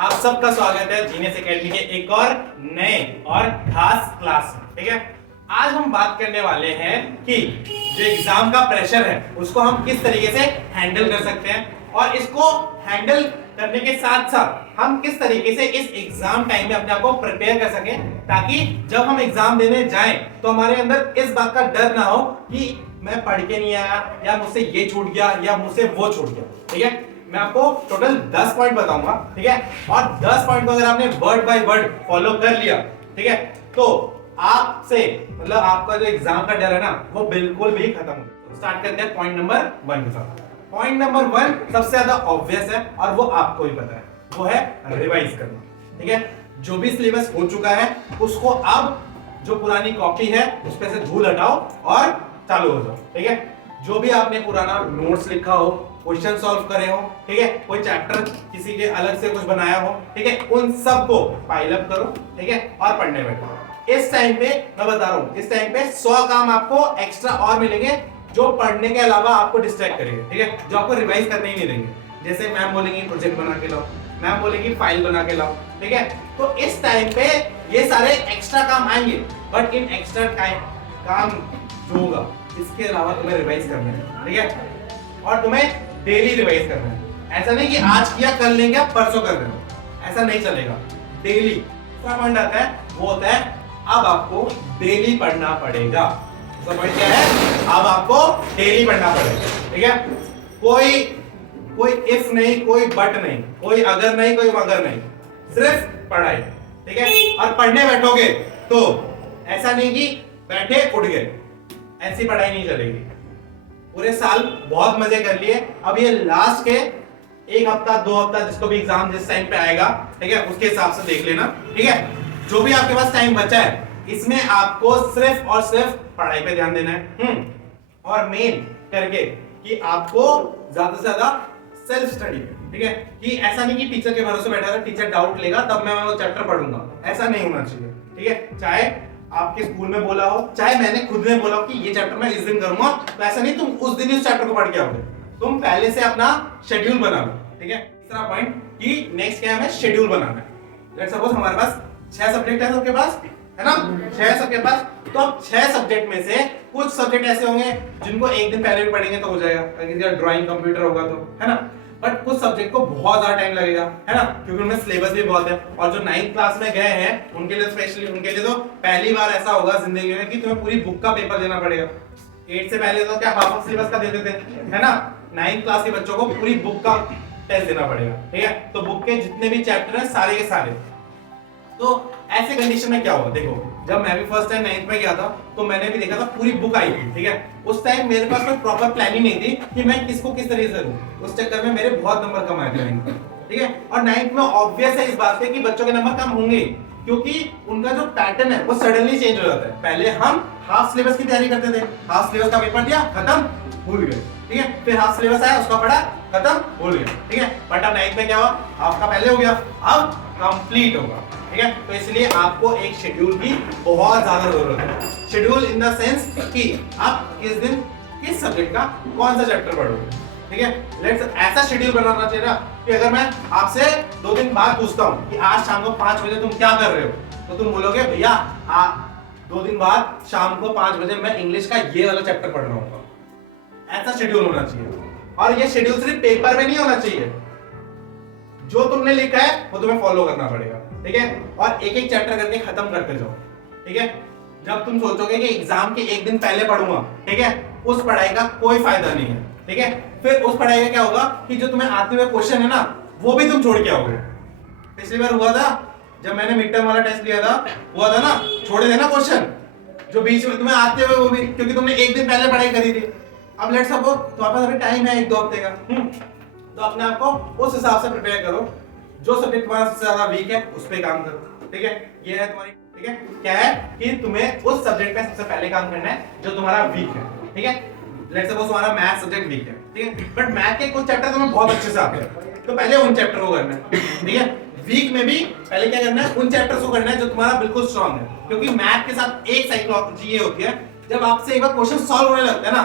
आप सबका स्वागत है जीनियस एकेडमी के एक और नए और खास क्लास में। ठीक है, आज हम बात करने वाले हैं कि जो एग्जाम का प्रेशर है उसको हम किस तरीके से हैंडल कर सकते हैं और इसको हैंडल करने के साथ साथ हम किस तरीके से इस एग्जाम टाइम में अपने आप को प्रिपेयर कर सकें, ताकि जब हम एग्जाम देने जाएं तो हमारे अंदर इस बात का डर ना हो कि मैं पढ़ के नहीं आया या मुझसे ये छूट गया या मुझसे वो छूट गया। ठीक है, मैं आपको टोटल 10 पॉइंट बताऊंगा। ठीक है, और 10 पॉइंट को अगर आपने वर्ड बाय वर्ड फॉलो कर लिया, ठीक है, तो आपसे मतलब आपका जो एग्जाम का डर है ना वो बिल्कुल भी खत्म हो जाएगा। स्टार्ट करते हैं पॉइंट नंबर 1 के साथ। पॉइंट नंबर 1 सबसे ज्यादा ऑब्वियस है और वो आपको भी पता है, वो है रिवाइज करना। ठीक है, जो भी सिलेबस हो चुका है उसको अब जो पुरानी कॉपी है उस पे से धूल हटाओ और चालू हो जाओ। ठीक है, जो भी आपने पुराना नोट्स लिखा हो, क्वेश्चन सॉल्व करे हो, ठीक है, कोई चैप्टर किसी के अलग से कुछ बनाया हो, ठीक है, उन सब को पाइल अप करो। ठीक है, और पढ़ने बैठो। इस टाइम पे मैं बता रहा हूं, इस टाइम पे 100 काम आपको एक्स्ट्रा और मिलेंगे जो पढ़ने के अलावा आपको डिस्ट्रैक्ट करेंगे। ठीक है, जो आपको रिवाइज करने ही नहीं देंगे। जैसे मैम बोलेंगी प्रोजेक्ट बना के लाओ, मैम बोलेंगी फाइल बना के लाओ। ठीक है, तो इस टाइम पे ये सारे एक्स्ट्रा काम आएंगे, बट इन एक्स्ट्रा काम जो होगा इसके अलावा तुम्हें रिवाइज करना है। ठीक है, और तुम्हें डेली रिवाइज करना है। ऐसा नहीं कि आज किया कल लेंगे आप परसों कर रहे हो, ऐसा नहीं चलेगा। डेली दूसरा पॉइंट आता है, वो होता है अब आपको डेली पढ़ना पड़ेगा। दूसरा पॉइंट क्या है? अब आपको डेली पढ़ना पड़ेगा। ठीक है, कोई इफ नहीं, कोई बट नहीं, कोई अगर नहीं, कोई मगर नहीं, सिर्फ पढ़ाई। ठीक है, और पढ़ने बैठोगे तो ऐसा नहीं कि बैठे उठ गए, ऐसी पढ़ाई नहीं चलेगी। पूरे साल बहुत मजे कर लिए, अब ये लास्ट के 1 हफ्ता 2 हफ्ता जिसको भी एग्जाम जिस टाइम पे आएगा, ठीक है, उसके हिसाब से देख लेना। ठीक है, जो भी आपके पास टाइम बचा है इसमें आपको सिर्फ और सिर्फ पढ़ाई पे ध्यान देना है। और मेन करके कि आपको ज्यादा से ज्यादा सेल्फ स्टडी। ठीक है, कि ऐसा नहीं कि टीचर के भरोसे बैठा था, टीचर डाउट लेगा तब मैं वो चैप्टर पढ़ूंगा, ऐसा नहीं होना चाहिए। ठीक है, चाहे आपके स्कूल में बोला हो, चाहे मैंने खुद ने बोला हो कि ये चैप्टर मैं इस दिन करूंगा, तो ऐसा नहीं तुम उस दिन उस चैप्टर को पढ़ के आओगे, तुम पहले से अपना शेड्यूल बना लो। ठीक है, तीसरा पॉइंट कि नेक्स्ट क्या है, शेड्यूल बनाना है। लेट्स सपोज हमारे पास 6 सब्जेक्ट है सबके पास, है ना, 6 सबके पास, तो अब 6 सब्जेक्ट में से कुछ सब्जेक्ट ऐसे होंगे जिनको एक दिन पहले भी पढ़ेंगे तो हो जाएगा, अगर ड्राइंग कंप्यूटर होगा तो, है ना, बट कुछ सब्जेक्ट को बहुत ज्यादा टाइम लगेगा, है ना, क्योंकि उनमें सिलेबस भी बहुत है। और जो 9th क्लास में गए हैं उनके लिए स्पेशली, उनके लिए तो पहली बार ऐसा होगा जिंदगी में कि तुम्हें पूरी बुक का पेपर देना पड़ेगा। 8 से पहले तो क्या हाफ ऑफ सिलेबस का देते थे, है ना, 9th क्लास के बच्चों को पूरी बुक का टेस्ट देना पड़ेगा। ठीक है, तो बुक के जितने भी चैप्टर हैं सारे के सारे, तो ऐसे कंडीशन में क्या होगा, देखो जब मैं भी फर्स्ट टाइम 9th में गया था तो मैंने भी देखा था पूरी बुक आई थी। ठीक है, उस टाइम मेरे पास कोई प्रॉपर प्लानिंग नहीं थी कि मैं किसको किस तरीके से लूं, उस चक्कर में मेरे बहुत नंबर कम आए थे 9th में। ठीक है, और 9th में ऑब्वियस है इस बात से कि बच्चों के नंबर कम होंगे, क्योंकि उनका जो पैटर्न है वो सडनली चेंज हो जाता है। पहले हम हाफ सिलेबस की तैयारी करते थे, हाफ सिलेबस का पेपर दिया खत्म, भूल गए। ठीक है, फिर हाफ सिलेबस आया उसका पढ़ा खत्म, भूल गए। ठीक है, बट अब 9th में क्या हुआ, हाफ का पहले हो गया, अब कंप्लीट होगा। ठीक है, तो इसलिए आपको एक शेड्यूल की बहुत ज्यादा जरूरत है। शेड्यूल इन द सेंस कि आप किस दिन किस सब्जेक्ट का कौन सा चैप्टर पढ़ोगे। ठीक है, लेट्स ऐसा शेड्यूल बनाना चाहिए ना कि अगर मैं आपसे 2 दिन बाद पूछता हूं कि आज शाम को 5 बजे तुम क्या कर रहे हो, तो तुम बोलोगे भैया 2 दिन बाद शाम को 5 बजे मैं इंग्लिश का ये वाला चैप्टर पढ़ रहा हूँ। ऐसा शेड्यूल होना चाहिए, और ये शेड्यूल सिर्फ पेपर में नहीं होना चाहिए, जो तुमने लिखा है वो तुम्हें फॉलो करना पड़ेगा। ठीक है, और एक एक चैप्टर करके खत्म करते जाओ। ठीक है, जब तुम सोचोगे कि एग्जाम के एक दिन पहले पढ़ूंगा, ठीक है, उस पढ़ाई का कोई फायदा नहीं है। ठीक है, फिर उस पढ़ाई का क्या होगा कि जो तुम्हें आते हुए क्वेश्चन है ना वो भी तुम छोड़ के आओगे। पिछली बार हुआ था जब मैंने मिड टर्म वाला टेस्ट लिया था, हुआ था ना, छोड़े थे ना क्वेश्चन जो बीच में तुम्हें आते हुए, वो भी क्योंकि तुमने एक दिन पहले पढ़ाई करी थी। अब लेट्स सपोज तुम्हारे पास अभी टाइम है 1-2 हफ्ते का, तो अपने आप को उस हिसाब से प्रिपेयर करो, जो सब्जेक्ट तुम्हारा सबसे ज्यादा वीक है उस पे काम करो। ठीक है, ये है तुम्हारी, ठीक है, क्या है कि तुम्हें उस सब्जेक्ट पे सबसे पहले काम करना है जो तुम्हारा वीक है। ठीक है, लेट्स सपोज तुम्हारा मैथ सब्जेक्ट वीक है, ठीक है, बट मैथ के कुछ चैप्टर तुम्हें बहुत अच्छे से आते हैं, तो पहले उन चैप्टर को करना है। ठीक है, वीक में भी पहले क्या करना है, उन चैप्टर्स को करना है जो तुम्हारा बिल्कुल स्ट्रांग है, क्योंकि मैथ के साथ एक साइकोलॉजी ये होती है, जब आपसे एक बार क्वेश्चन सॉल्व होने लगता है ना,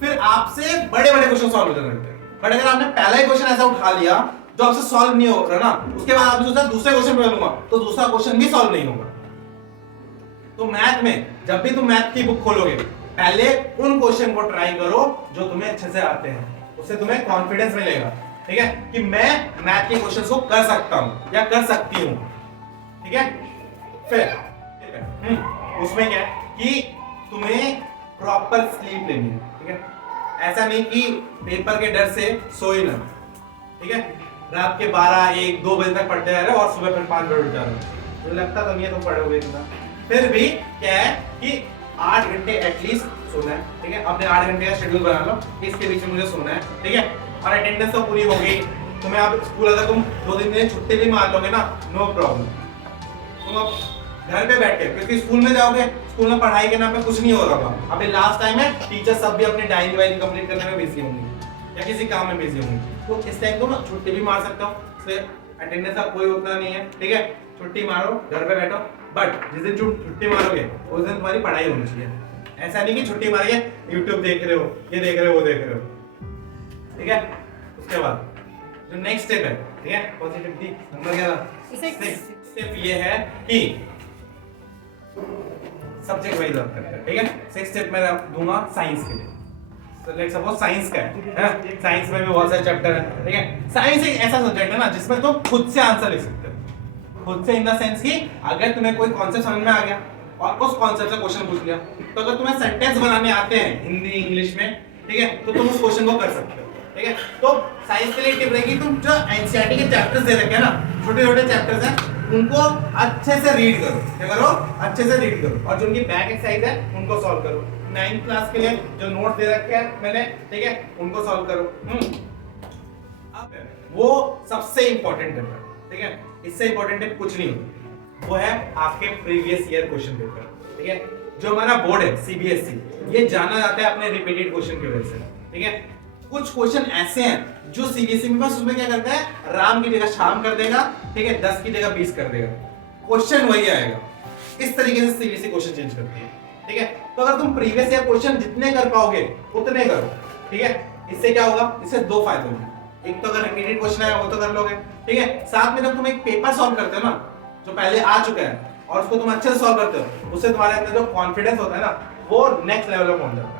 फिर आपसे बड़े बड़े क्वेश्चन सॉल्व होने लगते हैं। बट अगर आपने पहला ही क्वेश्चन ऐसा उठा लिया जो आपसे सॉल्व नहीं हो रहा ना, उसके बाद आपने सोचा दूसरे क्वेश्चन पे लूंगा, तो दूसरा क्वेश्चन भी सॉल्व नहीं होगा। तो मैथ में जब भी तुम मैथ की बुक खोलोगे, पहले उन क्वेश्चन को ट्राई करो जो तुम्हें अच्छे से आते हैं, उससे तुम्हें कॉन्फिडेंस मिलेगा, ठीक है, कि मैं मैथ के क्वेश्चंस को कर सकता हूं या कर सकती हूं, ठीक है। फिर उसमें क्या है कि तुम्हें प्रॉपर स्लीप लेनी है, ठीक है। ऐसा नहीं कि पेपर के डर से सोई ना, ठीक है, रात के 12, 1, 2 बजे तक पढ़ते जा रहे हो और सुबह फिर 5 बजे उठ जा रहे हो, तो लगता तो नहीं है तुम पढ़ोगे इतना। फिर भी क्या है कि 8 घंटे एटलीस्ट सोना है, ठीक है। अपने 8 घंटे का शेड्यूल बना लो, इसके बीच में मुझे सोना है, ठीक है। और अटेंडेंस तो पूरी हो गई, तुम्हें आप स्कूल अगर तुम 2-3 दिन छुट्टी भी मार लोगे ना, नो प्रॉब्लम, तुम अब घर पे बैठ के, क्योंकि स्कूल में जाओगे, स्कूल में पढ़ाई के नाम पे कुछ नहीं हो रहा होगा। अभी लास्ट टाइम है, टीचर सब भी अपनी डायरी वायरी कंप्लीट करने में बिजी होंगे या किसी काम में बिजी होंगे, तो इस टाइम तुम छुट्टी भी मार सकते हो, इसलिए अटेंडेंस का कोई उतना नहीं है, ठीक है। छुट्टी मारो, घर पे बैठो, बट जिस दिन छुट्टी मारोगे उस दिन तुम्हारी पढ़ाई होनी चाहिए। ऐसा नहीं कि छुट्टी मारी है, यूट्यूब देख रहे हो, ये देख रहे हो, वो देख रहे हो, ठीक है। उसके बाद जो नेक्स्ट स्टेप है, ठीक है, पॉजिटिविटी नंबर क्या था? 6 स्टेप ये है कि सब्जेक्ट वाइज वर्क करते हैं, ठीक है। 6 स्टेप मैं दूंगा साइंस के लिए। तो लेट्स सपोज साइंस का है, साइंस में भी बहुत सारे चैप्टर है, ठीक है। साइंस एक ऐसा सब्जेक्ट है ना जिसमें तुम खुद से आंसर लिख सकते हो, खुद से इन द सेंस कि अगर तुम्हें कोई कॉन्सेप्ट समझ में आ गया और उस कॉन्सेप्ट से क्वेश्चन पूछ लिया, तो अगर तुम्हें सेंटेंस बनाने आते हैं हिंदी इंग्लिश में, ठीक है, तो तुम उस क्वेश्चन को कर सकते हो, ठीक है। तो साइंस के लिए टिप रहेगी, तुम जो एनसीईआरटी के चैप्टर्स दे रखे हैं ना, छोटे छोटे चैप्टर्स हैं, उनको अच्छे से रीड करो, क्या करो, अच्छे से रीड करो, और जो उनकी बैक एक्सरसाइज है उनको सॉल्व करो। 9th क्लास के लिए जो नोट दे रखे हैं मैंने, ठीक है, उनको सॉल्व करो। अब वो सबसे इंपॉर्टेंट है, ठीक है, इससे इंपॉर्टेंट है कुछ नहीं, वो है आपके प्रीवियस ईयर क्वेश्चन पेपर, ठीक है। जो हमारा बोर्ड है सीबीएसई, ये जाना जाता है अपने रिपीटेड क्वेश्चन की वजह से, ठीक है। कुछ क्वेश्चन ऐसे हैं जो सीबीएसई में बस उसमें क्या करता है, राम की जगह शाम कर देगा, ठीक है, 10 की जगह 20 कर देगा, क्वेश्चन वही आएगा। इस तरीके से सीबीएसई क्वेश्चन चेंज करती है, ठीक है। तो अगर तुम प्रीवियस ईयर क्वेश्चन जितने कर पाओगे उतने करो, ठीक है। इससे क्या होगा, इससे 2 फायदे होंगे। एक तो अगर रिपीटेड क्वेश्चन है वो तो कर लोगे, ठीक है। साथ में जब तुम एक पेपर सॉल्व करते हो ना जो पहले आ चुका है और उसको तुम अच्छे से सॉल्व करते हो, उससे तुम्हारे अंदर जो कॉन्फिडेंस होता है ना, वो नेक्स्ट लेवल पे पहुंच जाता है,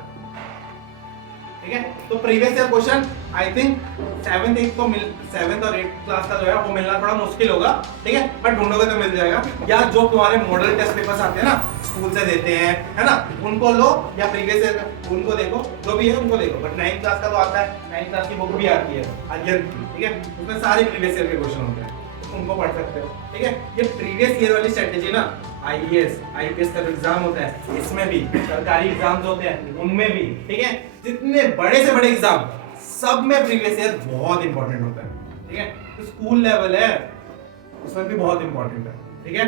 ठीक है। तो previous year question I think 7th और 8th क्लास का जो है वो मिलना थोड़ा मुश्किल होगा, ठीक है, बट ढूंढोगे तो मिल जाएगा। या जो तुम्हारे मॉडल टेस्ट पेपर्स आते हैं ना, स्कूल से देते हैं, है ना, उनको लो, या प्रीवियस ईयर उनको देखो, जो भी है उनको देखो। बट 9th क्लास का तो आता है, 9th क्लास की बुक भी आती है अध्ययन की, ठीक है, उसमें सारे प्रीवियस ईयर के क्वेश्चन होते हैं, उनको पढ़ सकते हो, ठीक है। ये प्रीवियस ईयर वाली स्ट्रेटेजी ना, आईएएस आईपीएस का एग्जाम होता है, इसमें भी सरकारी एग्जाम्स होते हैं उनमें भी, ठीक है, जितने बड़े से बड़े एग्जाम सब में प्रीवियस ईयर बहुत इंपॉर्टेंट होता है, ठीक है। तो स्कूल लेवल है उसमें भी बहुत इंपॉर्टेंट है, ठीक है।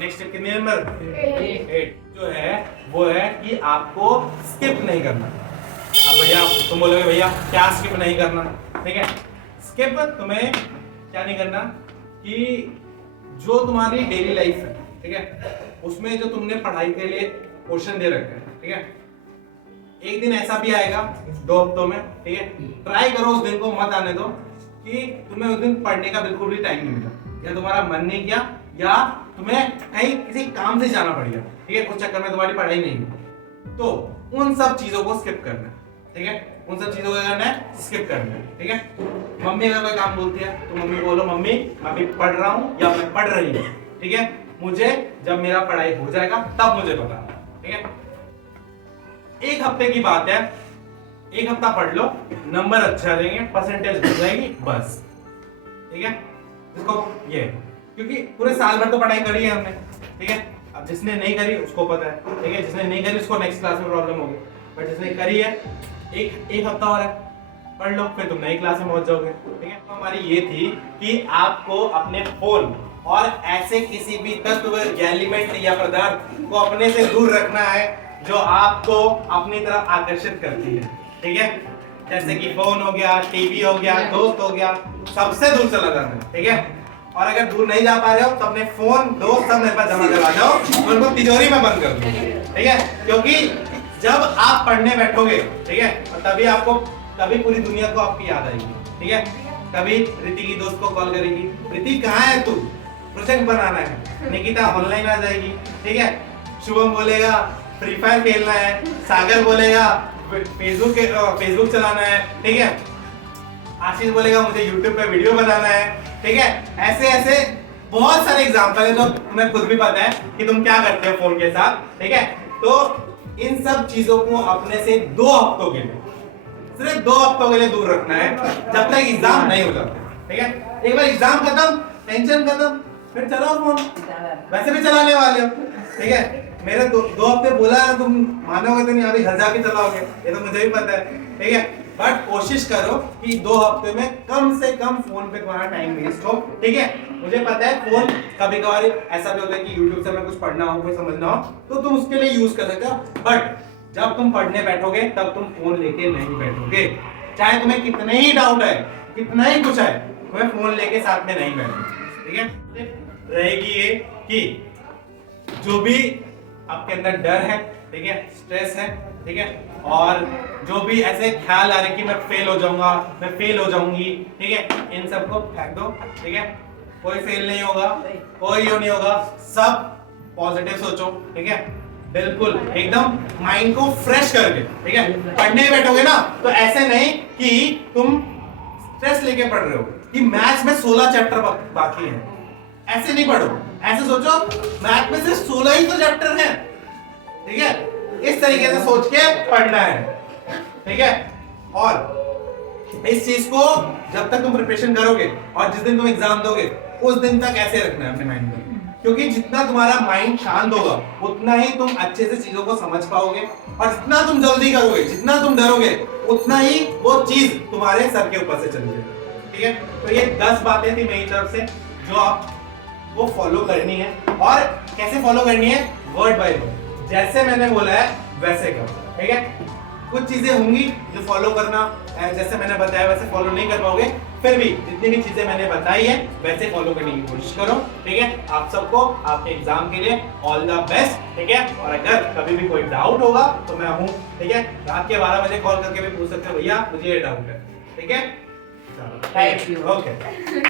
नेक्स्ट कितने नंबर 8 जो है वो है कि आपको स्किप नहीं करना। अब भैया तुम बोलोगे भैया क्या स्किप नहीं करना, ठीक है। स्किप तुम्हें क्या नहीं करना कि जो तुम्हारी डेली लाइफ है, ठीक है, उसमें जो तुमने पढ़ाई के लिए क्वेश्चन दे रखे हैं, ठीक है, एक दिन ऐसा भी आएगा 2 हफ्तों में, ठीक है, ट्राई करो उस दिन को मत आने दो कि तुम्हें उस दिन पढ़ने का बिल्कुल भी टाइम नहीं मिला, या तुम्हारा मन नहीं किया, या तुम्हें कहीं किसी काम से जाना पड़ गया, ठीक है, उस चक्कर में तुम्हारी पढ़ाई नहीं हुई, तो उन सब चीजों को स्किप करना है, ठीक है। उन सब चीजों को करना है, स्किप करना है, ठीक है। मम्मी अगर कोई काम बोलती है तो मम्मी बोलो मम्मी अभी पढ़ रहा हूँ या मैं पढ़ रही हूँ, ठीक है, मुझे जब मेरा पढ़ाई हो जाएगा तब मुझे पता, ठीक है। 1 हफ्ते की बात है, 1 हफ्ता पढ़ लो, नंबर अच्छा देंगे, परसेंटेज हो जाएगी, बस, ठीक है। इसको ये क्योंकि पूरे साल भर तो पढ़ाई करी है हमने, ठीक है। अब जिसने नहीं करी उसको पता है, ठीक है, जिसने नहीं करी उसको नेक्स्ट क्लास में प्रॉब्लम होगी, बट जिसने करी है एक हफ्ता और है, पढ़ लो, फिर तुम नई क्लास में पहुंच जाओगे, ठीक है। तो हमारी ये थी कि आपको अपने फोन और ऐसे किसी भी तत्व एलिमेंट या पदार्थ को अपने से दूर रखना है जो आपको अपनी तरफ आकर्षित करती है, ठीक है। जैसे कि फोन हो गया, टीवी हो गया, दोस्त हो गया, सबसे दूर चला जाना है, ठीक है। और अगर दूर नहीं जा पा रहे हो तो अपने फोन दोस्त सब मेरे पास जमा करवा जाओ, उनको तिजोरी में बंद कर दो, ठीक है। क्योंकि जब आप पढ़ने बैठोगे, ठीक है, और तभी पूरी दुनिया को आपकी याद आएगी, ठीक है। कभी रिति की दोस्त को कॉल करेगी, रिति कहाँ है तू, प्रोजेक्ट बनाना है। निकिता ऑनलाइन आ जाएगी, ठीक है। शुभम बोलेगा फ्री फायर खेलना है, सागर बोलेगा फेसबुक चलाना है, ठीक है। आशीष बोलेगा मुझे यूट्यूब पे वीडियो बनाना है, ठीक है। ऐसे ऐसे बहुत सारे एग्जाम्पल है जो तुम्हें खुद भी पता है कि तुम क्या करते हो फोन के साथ, ठीक है। तो इन सब चीजों को अपने से 2 हफ्तों के लिए, सिर्फ 2 हफ्तों के लिए दूर रखना है, जब तक एग्जाम नहीं हो जाते, ठीक है। एक बार एग्जाम खत्म, टेंशन खत्म, फिर चलाओ फोन, वैसे भी चलाने वाले हो, ठीक है। मेरे 2 हफ्ते बोला, तुम मानोगे तो नहीं, अभी घर जाके चलाओगे, ये तो मुझे भी पता है, ठीक है। बट कोशिश करो कि 2 हफ्ते में कम से कम फोन पे तुम्हारा टाइम वेस्ट हो, ठीक है। मुझे पता है फोन कभी कभार ऐसा भी होता है कि यूट्यूब से हमें कुछ पढ़ना हो, कोई समझना हो, तो तुम उसके लिए यूज कर सकते हो। बट जब तुम पढ़ने बैठोगे तब तुम फोन लेके नहीं बैठोगे, चाहे तुम्हें कितने ही डाउट है, कितना ही कुछ है, तुम्हें फोन लेके साथ में नहीं बैठोगे, ठीक है। रहेगी ये कि जो भी आपके अंदर डर है, ठीक है, स्ट्रेस है, ठीक है, और जो भी ऐसे ख्याल आ रहे कि मैं फेल हो जाऊंगा, मैं फेल हो जाऊंगी, ठीक है, इन सबको फेंक दो, ठीक है। कोई फेल नहीं होगा, कोई यो नहीं होगा, सब पॉजिटिव सोचो, ठीक है। बिल्कुल एकदम माइंड को फ्रेश करके, ठीक है। पढ़ने बैठोगे ना तो ऐसे नहीं कि तुम स्ट्रेस लेके पढ़ रहे हो कि मैथ्स में 16 चैप्टर बाकी है, ऐसे नहीं पढ़ो। ऐसे सोचो मैथ में सिर्फ 16 ही तो चैप्टर है, ठीक है। इस तरीके से सोच के पढ़ना है, ठीक है। और इस चीज को जब तक तुम प्रिपरेशन करोगे और जिस दिन तुम एग्जाम दोगे उस दिन तक ऐसे रखना है अपने माइंड में, क्योंकि जितना तुम्हारा माइंड शांत होगा उतना ही तुम अच्छे से चीजों को समझ पाओगे, और जितना तुम जल्दी करोगे, जितना तुम डरोगे, उतना ही वो चीज तुम्हारे सर के ऊपर से चली जाएगी, ठीक है। तो ये 10 बातें थी मेरी तरफ से जो आप वो फॉलो करनी है। और कैसे फॉलो करनी है, वर्ड बाय वर्ड, जैसे मैंने बोला है वैसे करो, ठीक है। कुछ चीजें होंगी जो फॉलो करना जैसे मैंने बताया वैसे फॉलो नहीं कर पाओगे, फिर भी जितनी भी चीजें मैंने बताई है वैसे फॉलो करने की कोशिश करो, ठीक है। आप सबको आपके एग्जाम के लिए ऑल द बेस्ट, ठीक है। और अगर कभी भी कोई डाउट होगा तो मैं हूँ, ठीक है। रात के 12 बजे कॉल करके भी पूछ सकते हो भैया मुझे ये डाउट है, ठीक है। चलो थैंक यू, ओके।